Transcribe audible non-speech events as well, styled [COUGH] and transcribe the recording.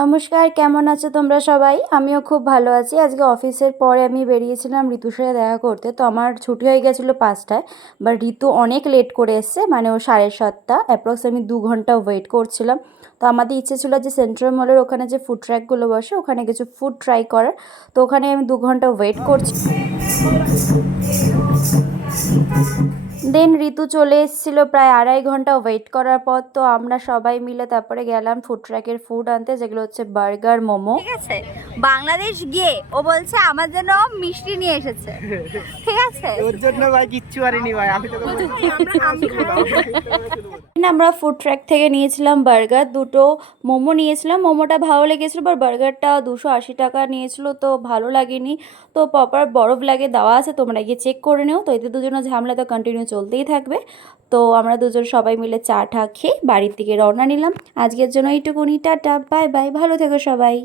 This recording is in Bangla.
নমস্কার, কেমন আছো তোমরা সবাই? আমিও খুব ভালো আছি। আজকে অফিসের পরে আমি বেরিয়েছিলাম ঋতুর সাথে দেখা করতে। তো আমার ছুটি হয়ে গেছিল পাঁচটায় বাট ঋতু অনেক লেট করে এসছে মানে ও সাড়ে সাতটা অ্যাপ্রক্স আমি দু ঘণ্টা ওয়েট করছিলাম। তো আমাদের ইচ্ছে ছিল যে সেন্ট্রাল মলের ওখানে যে ফুড ট্র্যাকগুলো বসে, ওখানে কিছু ফুড ট্রাই করার। তো ওখানে আমি দু ঘণ্টা ওয়েট করছি। দেন ঋতু চলে এসেছিল প্রায় আড়াই ঘণ্টা ওয়েট করার পর তো আমরা সবাই মিলে তারপরে গেলাম ফুড ট্র্যাকের ফুড আনতে যেগুলো হচ্ছে বার্গার মোমো। ঠিক আছে। বাংলাদেশ গিয়ে ও বলছে আমার জন্য মিষ্টি নিয়ে এসেছে। ঠিক আছে। ওর জন্য ভাই কিচ্ছু পারিনি ভাই আমি তোকে [LAUGHS] আমরা ফুড ট্র্যাক থেকে নিয়েছিলাম বার্গার দুটো মোমো নিয়েছিলাম। মোমোটা ভালো লেগেছিলো বাট বার্গারটা দুশো আশি টাকা নিয়েছিল তো ভালো লাগেনি। তো প্রপার বরফ লাগে দেওয়া আছে তোমরা গিয়ে চেক করে নিও। তো এতে দুজনের ঝামেলা তো কন্টিনিউ চলতেই থাকবে। তো আমরা দুজন সবাই মিলে চা টা খেয়ে বাড়ির দিকে রওনা নিলাম। আজকের জন্য এইটুকুনি, টাটা, বাই বাই, ভালো থেকো সবাই।